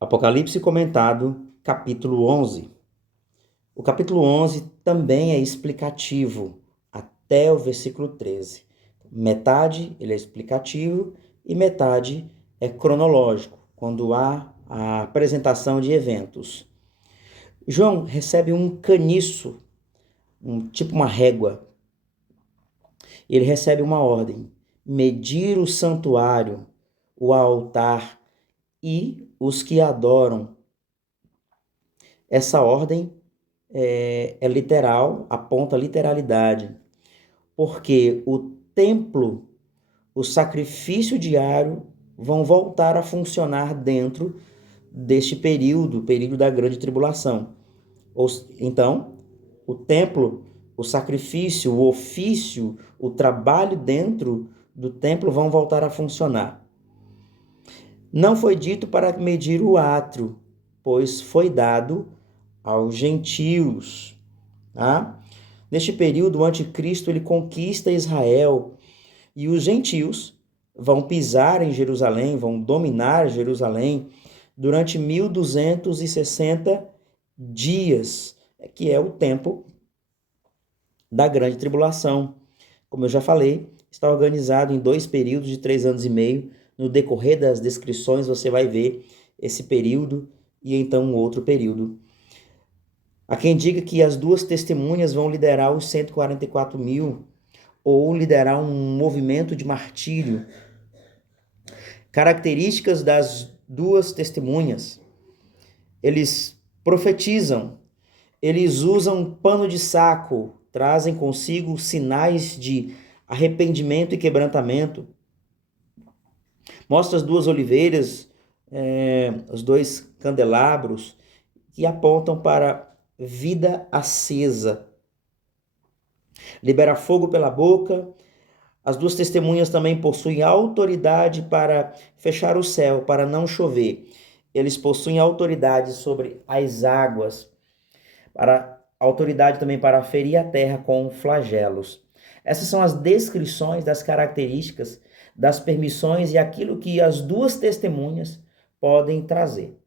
Apocalipse comentado, capítulo 11. O capítulo 11 também é explicativo, até o versículo 13. Metade ele é explicativo e metade é cronológico, quando há a apresentação de eventos. João recebe um caniço, tipo uma régua. Ele recebe uma ordem: medir o santuário, o altar e os que adoram. Essa ordem é literal, aponta a literalidade, porque o templo, o sacrifício diário, vão voltar a funcionar dentro deste período da grande tribulação. Então, o templo, o sacrifício, o ofício, o trabalho dentro do templo vão voltar a funcionar. Não foi dito para medir o átrio, pois foi dado aos gentios. Tá? Neste período, o anticristo ele conquista Israel e os gentios vão pisar em Jerusalém, vão dominar Jerusalém durante 1260 dias, que é o tempo da grande tribulação. Como eu já falei, está organizado em 2 períodos de 3 anos e meio. No decorrer das descrições você vai ver esse período e então um outro período. Há quem diga que as 2 testemunhas vão liderar os 144 mil ou liderar um movimento de martírio. Características das 2 testemunhas: eles profetizam, eles usam pano de saco, trazem consigo sinais de arrependimento e quebrantamento. Mostra as 2 oliveiras, os 2 candelabros que apontam para vida acesa. Libera fogo pela boca. As 2 testemunhas também possuem autoridade para fechar o céu, para não chover. Eles possuem autoridade sobre as águas, autoridade também para ferir a terra com flagelos. Essas são as descrições das características, das permissões e aquilo que as 2 testemunhas podem trazer.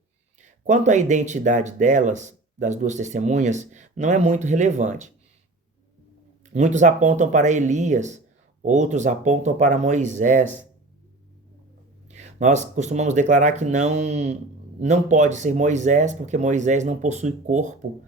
Quanto à identidade delas, das 2 testemunhas, não é muito relevante. Muitos apontam para Elias, outros apontam para Moisés. Nós costumamos declarar que não pode ser Moisés, porque Moisés não possui corpo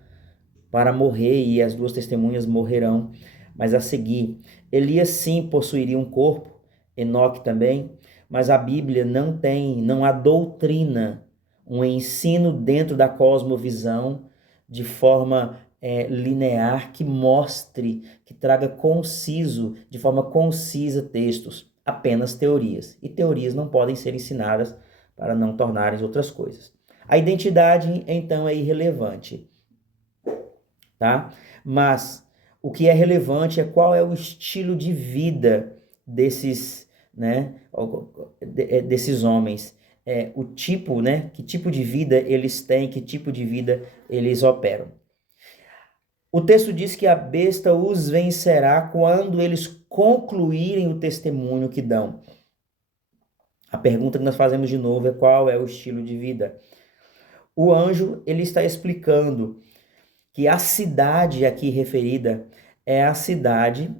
para morrer e as 2 testemunhas morrerão. Mas a seguir, Elias sim possuiria um corpo, Enoque também, mas a Bíblia não há doutrina, um ensino dentro da cosmovisão de forma linear que mostre, que traga de forma concisa textos, apenas teorias. E teorias não podem ser ensinadas para não tornarem outras coisas. A identidade, então, é irrelevante, tá? Mas o que é relevante é qual é o estilo de vida desses, né, desses homens, o tipo, né, que tipo de vida eles têm, que tipo de vida eles operam. O texto diz que a besta os vencerá quando eles concluírem o testemunho que dão. A pergunta que nós fazemos de novo é qual é o estilo de vida. O anjo ele está explicando que a cidade aqui referida é a cidade,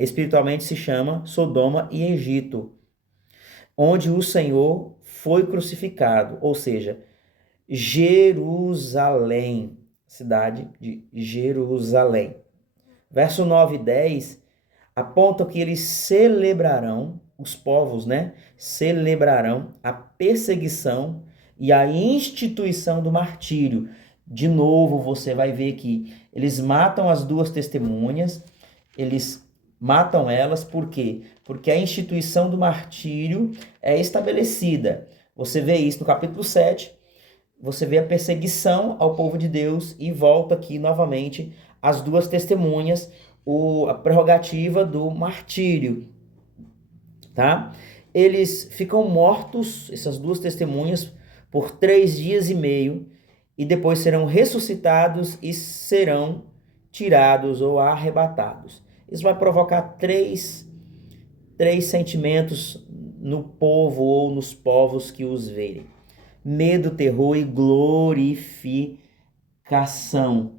espiritualmente se chama Sodoma e Egito, onde o Senhor foi crucificado, ou seja, Jerusalém, cidade de Jerusalém. Verso 9 e 10 apontam que eles celebrarão, os povos, né? Celebrarão a perseguição e a instituição do martírio. De novo, você vai ver que eles matam as 2 testemunhas, eles matam elas, por quê? Porque a instituição do martírio é estabelecida. Você vê isso no capítulo 7, você vê a perseguição ao povo de Deus e volta aqui novamente as 2 testemunhas, a prerrogativa do martírio, tá? Eles ficam mortos, essas 2 testemunhas, por 3 dias e meio, e depois serão ressuscitados e serão tirados ou arrebatados. Isso vai provocar três sentimentos no povo ou nos povos que os verem. medo, terror e glorificação,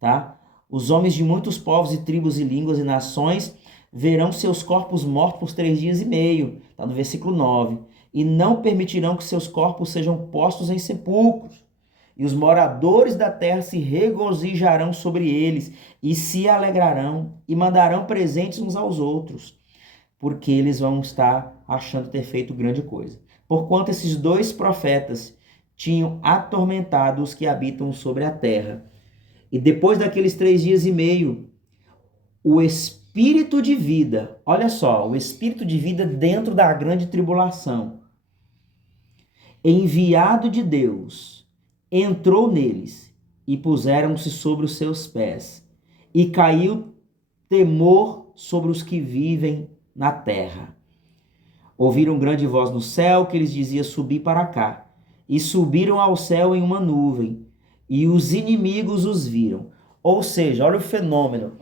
tá? Os homens de muitos povos e tribos e línguas e nações verão seus corpos mortos por 3 dias e meio, tá no versículo 9, e não permitirão que seus corpos sejam postos em sepulcros. E os moradores da terra se regozijarão sobre eles e se alegrarão e mandarão presentes uns aos outros, porque eles vão estar achando ter feito grande coisa. Porquanto esses 2 profetas tinham atormentado os que habitam sobre a terra. E depois daqueles 3 dias e meio, o espírito de vida, olha só, o espírito de vida dentro da grande tribulação, enviado de Deus, entrou neles e puseram-se sobre os seus pés, e caiu temor sobre os que vivem na terra. Ouviram grande voz no céu que lhes dizia: subi para cá. E subiram ao céu em uma nuvem, e os inimigos os viram. Ou seja, olha o fenômeno.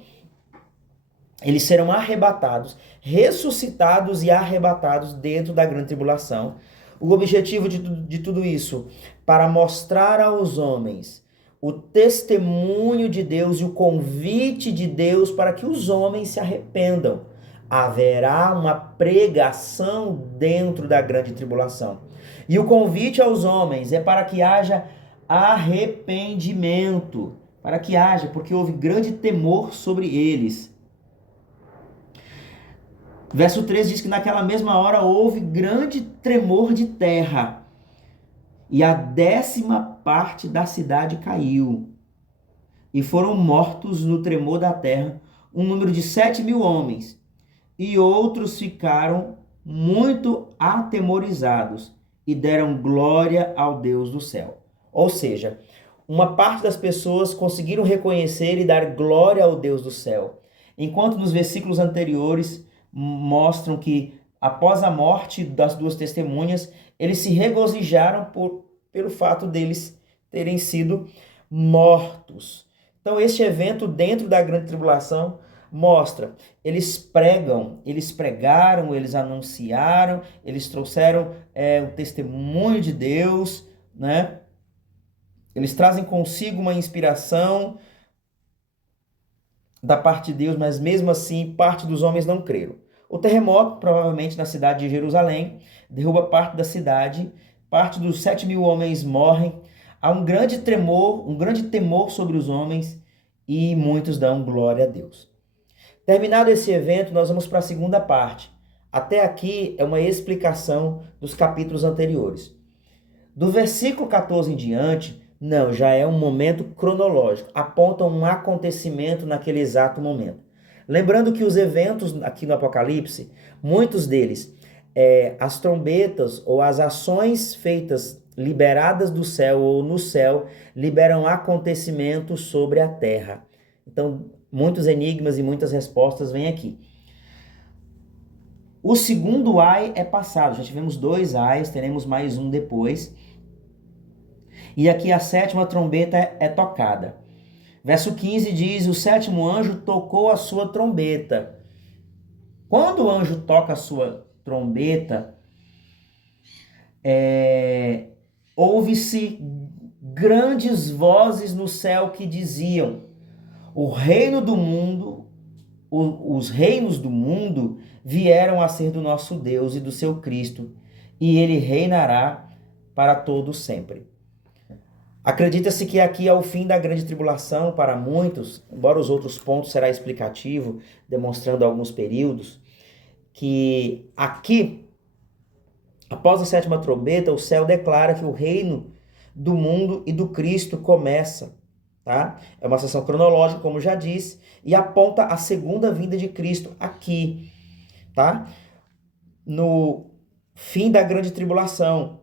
Eles serão arrebatados, ressuscitados e arrebatados dentro da grande tribulação. O objetivo de tudo isso, para mostrar aos homens o testemunho de Deus e o convite de Deus para que os homens se arrependam. Haverá uma pregação dentro da grande tribulação. E o convite aos homens é para que haja arrependimento, para que haja, porque houve grande temor sobre eles. Verso 3 diz que naquela mesma hora houve grande tremor de terra, e a 10ª parte da cidade caiu, e foram mortos no tremor da terra um número de 7.000 homens, e outros ficaram muito atemorizados e deram glória ao Deus do céu. Ou seja, uma parte das pessoas conseguiram reconhecer e dar glória ao Deus do céu, enquanto nos versículos anteriores mostram que após a morte das 2 testemunhas, eles se regozijaram pelo fato deles terem sido mortos. Então, este evento dentro da grande tribulação mostra, eles pregaram, eles anunciaram, eles trouxeram o testemunho de Deus, né? Eles trazem consigo uma inspiração da parte de Deus, mas mesmo assim parte dos homens não creram. O terremoto, provavelmente na cidade de Jerusalém, derruba parte da cidade, parte dos 7.000 homens morrem, há um grande temor sobre os homens e muitos dão glória a Deus. Terminado esse evento, nós vamos para a segunda parte. Até aqui é uma explicação dos capítulos anteriores. Do versículo 14 em diante, não, já é um momento cronológico, aponta um acontecimento naquele exato momento. Lembrando que os eventos aqui no Apocalipse, muitos deles, as trombetas ou as ações feitas, liberadas do céu ou no céu, liberam acontecimentos sobre a terra. Então, muitos enigmas e muitas respostas vêm aqui. O segundo ai é passado, já tivemos 2 ais, teremos mais um depois. E aqui a 7ª trombeta é tocada. Verso 15 diz: o 7º anjo tocou a sua trombeta. Quando o anjo toca a sua trombeta, ouve-se grandes vozes no céu que diziam: o reino do mundo, os reinos do mundo vieram a ser do nosso Deus e do seu Cristo, e ele reinará para todo sempre. Acredita-se que aqui é o fim da grande tribulação para muitos, embora os outros pontos será explicativo, demonstrando alguns períodos, que aqui, após a 7ª trombeta, o céu declara que o reino do mundo e do Cristo começa, tá? É uma sessão cronológica, como já disse, e aponta a segunda vinda de Cristo aqui, tá? No fim da grande tribulação,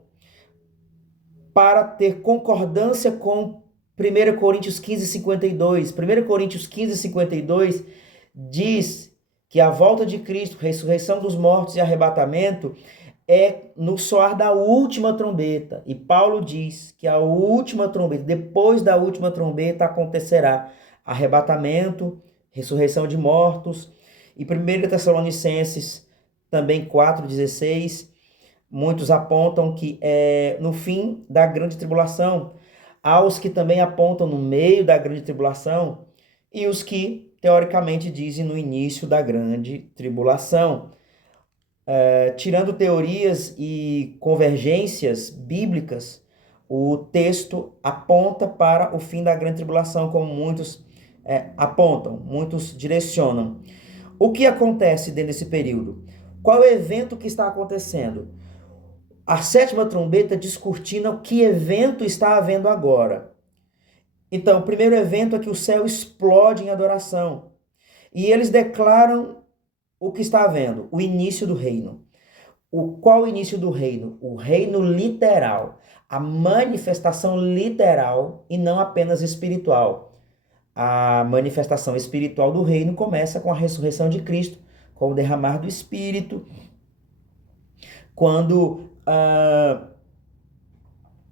para ter concordância com 1 Coríntios 15:52. 1 Coríntios 15:52 diz que a volta de Cristo, ressurreição dos mortos e arrebatamento é no soar da última trombeta. E Paulo diz que a última trombeta, depois da última trombeta acontecerá arrebatamento, ressurreição de mortos. E 1 Tessalonicenses também 4:16 muitos apontam que é no fim da grande tribulação. Há os que também apontam no meio da grande tribulação e os que, teoricamente, dizem no início da grande tribulação. Tirando teorias e convergências bíblicas, o texto aponta para o fim da grande tribulação, como muitos apontam, muitos direcionam. O que acontece dentro desse período? Qual é o evento que está acontecendo? A sétima trombeta descortina o que evento está havendo agora. Então, o primeiro evento é que o céu explode em adoração. E eles declaram o que está havendo, o início do reino. Qual o início do reino? O reino literal, a manifestação literal e não apenas espiritual. A manifestação espiritual do reino começa com a ressurreição de Cristo, com o derramar do Espírito, quando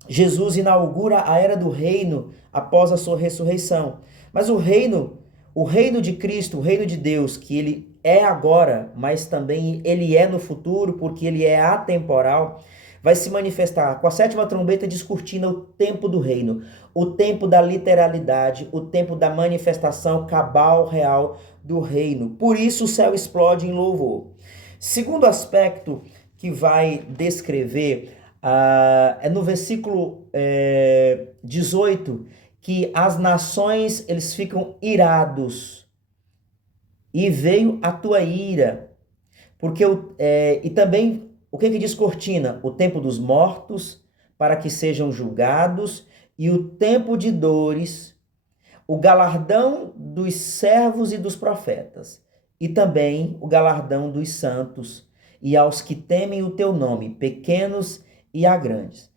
Jesus inaugura a era do reino após a sua ressurreição. Mas o reino de Cristo, o reino de Deus, que ele é agora, mas também ele é no futuro, porque ele é atemporal, vai se manifestar com a sétima trombeta descortina o tempo do reino, o tempo da literalidade, o tempo da manifestação cabal real do reino. Por isso o céu explode em louvor. Segundo aspecto que vai descrever é no versículo 18, que as nações eles ficam irados e veio a tua ira, porque e também o que diz cortina? O tempo dos mortos para que sejam julgados e o tempo de dores, o galardão dos servos e dos profetas e também o galardão dos santos e aos que temem o teu nome, pequenos e a grandes.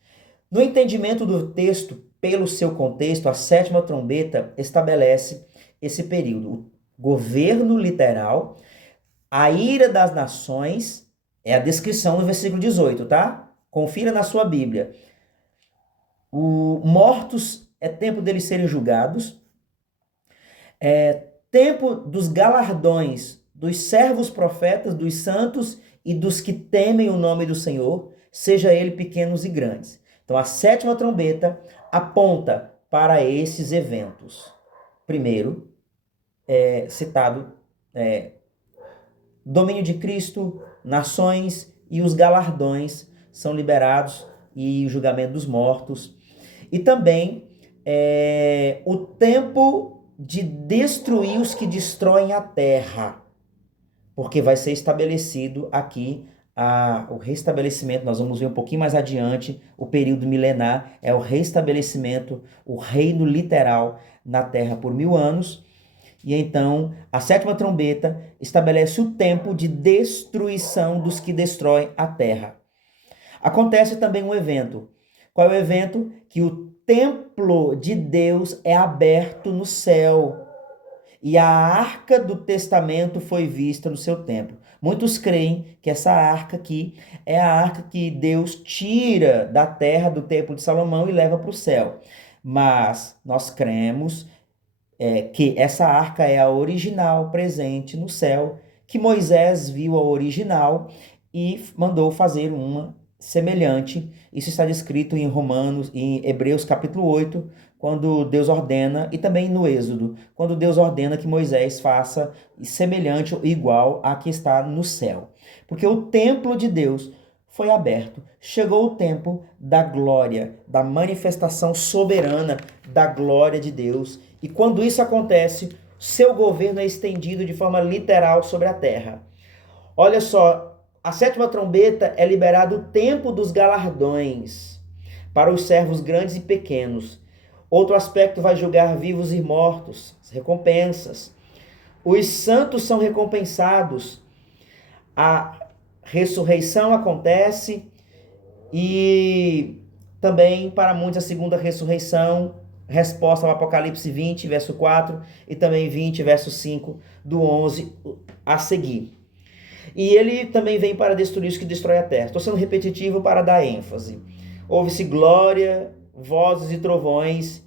No entendimento do texto, pelo seu contexto, a sétima trombeta estabelece esse período. O governo literal, a ira das nações, é a descrição no versículo 18, tá? Confira na sua Bíblia. Mortos é tempo deles serem julgados, é tempo dos galardões dos servos profetas, dos santos e dos que temem o nome do Senhor, seja ele pequenos e grandes. Então, a sétima trombeta aponta para esses eventos. Primeiro, citado, domínio de Cristo, nações e os galardões são liberados e o julgamento dos mortos. E também o tempo de destruir os que destroem a terra, porque vai ser estabelecido aqui o restabelecimento. Nós vamos ver um pouquinho mais adiante, o período milenar é o restabelecimento, o reino literal na terra por 1000 anos. E então a sétima trombeta estabelece o tempo de destruição dos que destroem a terra. Acontece também um evento. Qual é o evento? Que o templo de Deus é aberto no céu e a arca do testamento foi vista no seu templo. Muitos creem que essa arca aqui é a arca que Deus tira da terra do templo de Salomão e leva para o céu. Mas nós cremos que essa arca é a original presente no céu, que Moisés viu a original e mandou fazer uma semelhante. Isso está descrito em Hebreus capítulo 8, quando Deus ordena, e também no Êxodo, quando Deus ordena que Moisés faça semelhante ou igual à que está no céu. Porque o templo de Deus foi aberto. Chegou o tempo da glória, da manifestação soberana da glória de Deus. E quando isso acontece, seu governo é estendido de forma literal sobre a terra. Olha só, a sétima trombeta é liberado o tempo dos galardões para os servos grandes e pequenos. Outro aspecto vai julgar vivos e mortos, as recompensas. Os santos são recompensados. A ressurreição acontece e também para muitos a segunda ressurreição, resposta ao Apocalipse 20, verso 4 e também 20, verso 5 do 11 a seguir. E ele também vem para destruir os que destroem a terra. Estou sendo repetitivo para dar ênfase. Ouve-se glória, vozes e trovões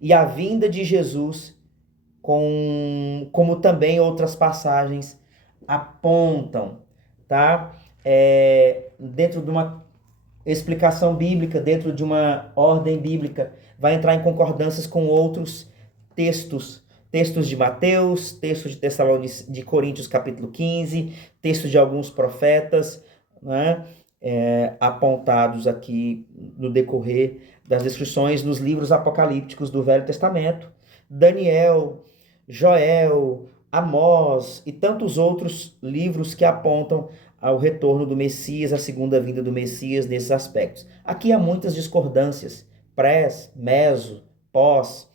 e a vinda de Jesus, como também outras passagens apontam, tá? Dentro de uma explicação bíblica dentro de uma ordem bíblica, vai entrar em concordâncias com outros textos. Textos de Mateus, textos de Coríntios capítulo 15, textos de alguns profetas, né, apontados aqui no decorrer das descrições nos livros apocalípticos do Velho Testamento. Daniel, Joel, Amós e tantos outros livros que apontam ao retorno do Messias, à segunda vinda do Messias nesses aspectos. Aqui há muitas discordâncias, pré, meso, pós,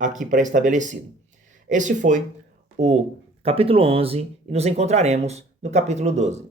aqui pré-estabelecido. Este foi o capítulo 11 e nos encontraremos no capítulo 12.